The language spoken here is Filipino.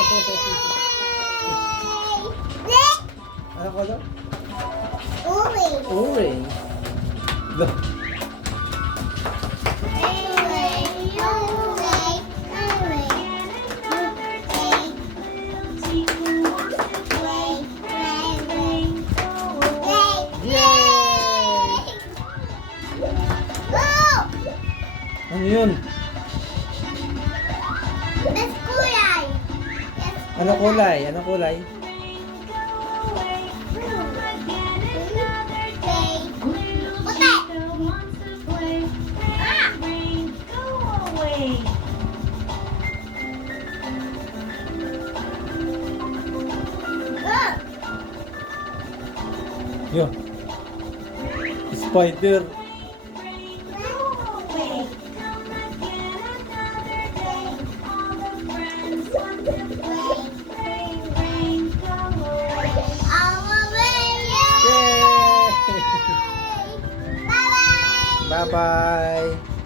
Ano ko daw? Orange. Orange. Ano yun? Mas kulay. Ano kulay? Ano kulay? Yo. Spider. Yay! Bye-bye.